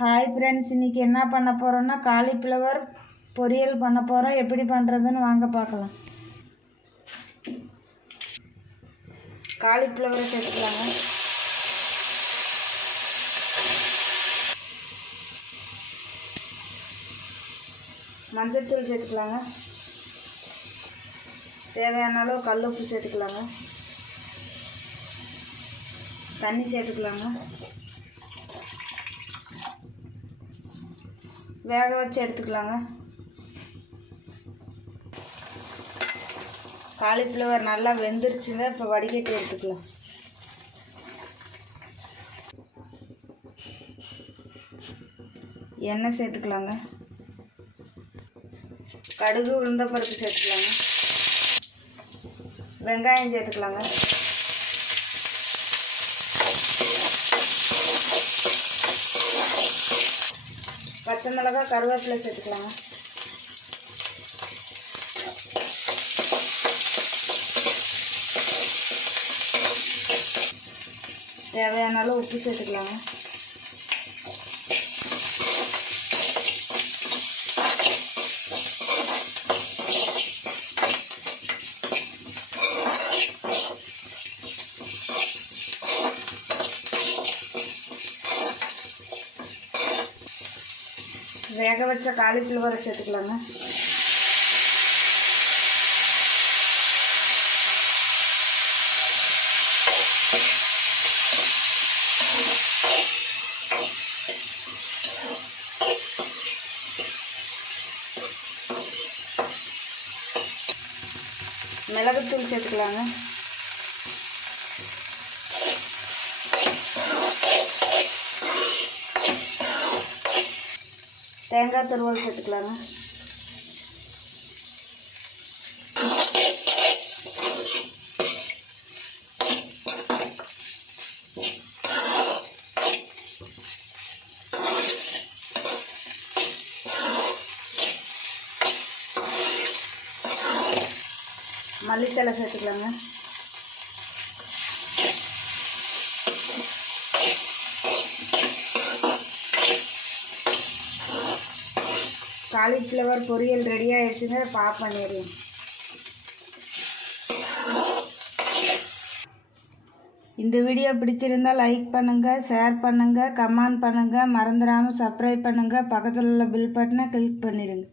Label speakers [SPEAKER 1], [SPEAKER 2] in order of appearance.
[SPEAKER 1] Hi friends இன்றைக்கி என்ன பண்ண போகிறோன்னா காலிஃப்ளவர் பொரியல் பண்ண போகிறோம் எப்படி பண்ணுறதுன்னு வாங்க பார்க்கலாம். காலிஃப்ளவரை சேர்த்துக்கலாங்க. மஞ்சத்தூள் சேர்த்துக்கலாங்க. தேவையான அளவு கல் உப்பு சேர்த்துக்கலாங்க. தண்ணி சேர்த்துக்கலாங்க. வேக வச்சு எடுத்துக்கலாங்க. காலிஃப்ளவர் நல்லா வெந்துருச்சுங்க. இப்போ வடிகட்டி எடுத்துக்கலாம். எண்ணெய் சேர்த்துக்கலாங்க. கடுகு உளுந்தப்பருப்பு சேர்த்துக்கலாங்க. வெங்காயம் சேர்த்துக்கலாங்க. பச்சை மிளகா கருவேப்பிலை சேர்த்துக்கலாம். தேவையான அளவு உப்பு சேர்த்துக்கலாம். வேக வச்ச காலிஃப்ளவரை சேர்த்துக்கலாங்க. மிளகுத்தூள் சேர்த்துக்கலாங்க. தேங்காய் துருவல் சேர்த்துக்கலாங்க. மல்லித்தலை சேர்த்துக்கலாங்க. காலிஃப்ளவர் பொரியல் ரெடி ஆகிடுச்சுங்க பாப் பண்ணிடுறேன். இந்த வீடியோ பிடிச்சிருந்தால் லைக் பண்ணுங்கள் ஷேர் பண்ணுங்கள் கமெண்ட் பண்ணுங்கள் மறந்துடாமல் சப்ஸ்கிரைப் பண்ணுங்கள் பக்கத்தில் உள்ள பில் பட்டனை கிளிக் பண்ணிடுங்க.